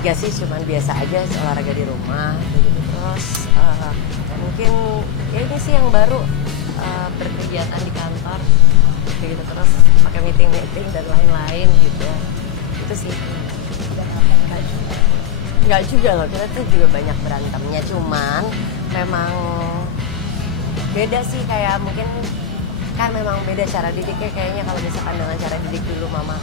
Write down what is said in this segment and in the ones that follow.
Gak sih, cuman biasa aja olahraga di rumah gitu. Terus mungkin ya ini sih yang baru, berkegiatan di kantor gitu, terus pakai meeting dan lain-lain gitu. Itu sih. Nggak juga loh, kita tuh juga banyak berantemnya, cuman memang beda sih, kayak mungkin kan memang beda cara didiknya kayaknya. Kalau misalkan dengan cara didik dulu mama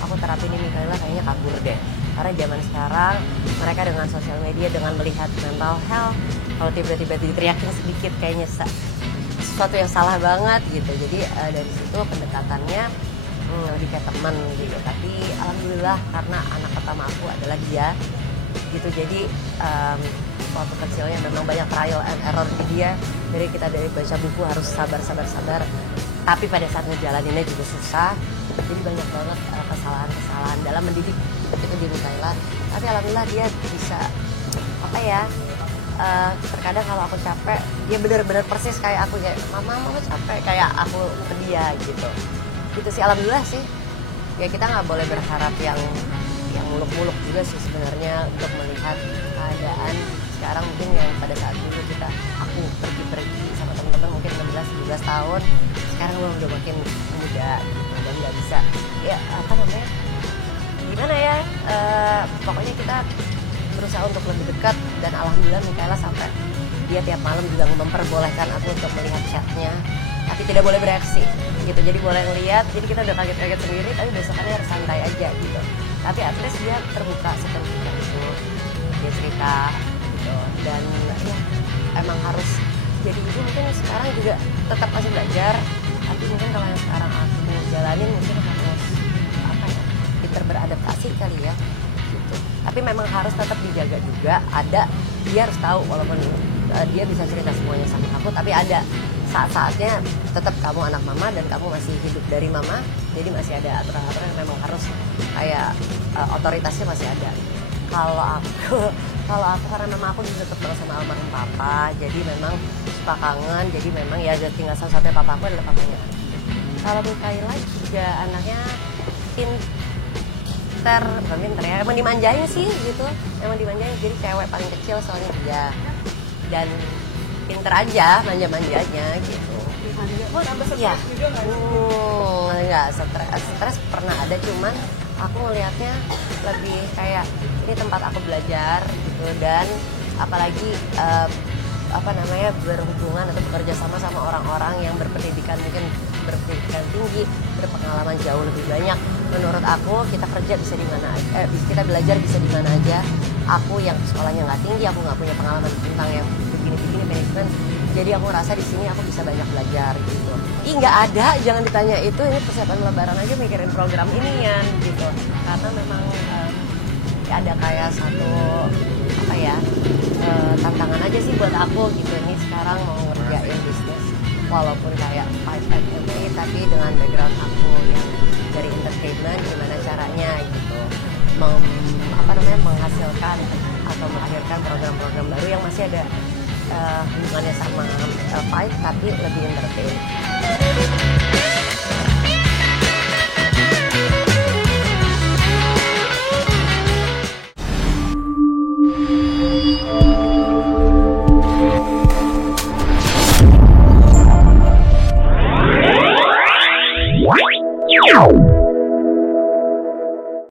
aku terapin ini Mikaela kayaknya kabur deh. Karena zaman sekarang mereka dengan sosial media, dengan melihat mental health, kalau tiba-tiba diteriakin sedikit kayaknya sesuatu yang salah banget gitu. Jadi dari situ pendekatannya lebih kayak teman gitu. Tapi alhamdulillah karena anak pertama aku adalah dia gitu, jadi waktu kecilnya memang banyak trial and error di dia. Dari kita dari baca buku harus sabar, tapi pada saat ngejalaninnya juga susah. Jadi banyak banget kesalahan dalam mendidik itu di Mikaela. Tapi alhamdulillah dia bisa apa ya, terkadang kalau aku capek dia benar-benar persis kayak aku, kayak mama capek kayak aku ke dia gitu. Gitu sih, alhamdulillah sih. Ya kita nggak boleh berharap yang muluk-muluk juga sih sebenarnya untuk melihat keadaan sekarang. Mungkin yang pada saat dulu aku pergi sama teman-teman mungkin 16-17 tahun, sekarang udah makin muda dan nggak bisa ya apa namanya, gimana ya, pokoknya kita berusaha untuk lebih dekat. Dan alhamdulillah Mikaela sampai dia tiap malam juga memperbolehkan aku untuk melihat chatnya, tapi tidak boleh bereaksi gitu. Jadi boleh ngeliat, jadi kita udah kaget-kaget sendiri, tapi besokannya harus santai aja gitu. Tapi at least dia terbuka seperti itu, dia cerita gitu. Dan ya emang harus jadi ibu, mungkin sekarang juga tetap masih belajar, tapi mungkin kalau yang sekarang aku jalanin mungkin harus apa ya, pinter beradaptasi kali ya gitu. Tapi memang harus tetap dijaga juga, dia harus tahu walaupun dia bisa cerita semuanya sama aku, tapi ada saat-saatnya tetap kamu anak mama dan kamu masih hidup dari mama. Jadi masih ada aturan-aturan yang memang harus kayak otoritasnya masih ada. Kalau aku karena memang aku juga tetap terus sama almarhum papa, jadi memang suka kangen. Jadi memang ya tinggal satu-satunya papa aku adalah papanya. Kalau Mikaela juga anaknya pinter ya, emang dimanjain sih gitu, emang dimanjain. Jadi cewek paling kecil soalnya dia, dan pinter aja manja-manjanya gitu. Iya, nggak stres pernah ada, cuman aku ngelihatnya lebih kayak ini tempat aku belajar gitu. Dan apalagi berhubungan atau bekerja sama orang-orang yang berpendidikan, mungkin berpendidikan tinggi, berpengalaman jauh lebih banyak. Menurut aku kita kerja bisa di mana aja, kita belajar bisa di mana aja. Aku yang sekolahnya nggak tinggi, aku nggak punya pengalaman tentang yang begini-begini manajemen. Jadi aku rasa di sini aku bisa banyak belajar gitu. Nggak ada, jangan ditanya itu, ini persiapan lebaran aja mikirin program ini ya gitu. Karena memang ada kayak satu tantangan aja sih buat aku gitu. Ini sekarang mau ngerjain bisnis walaupun kayak 5FMP, tapi dengan background aku yang dari entertainment, gimana caranya gitu menghasilkan atau melahirkan program-program baru yang masih ada hubungannya sama Five tapi lebih entertain.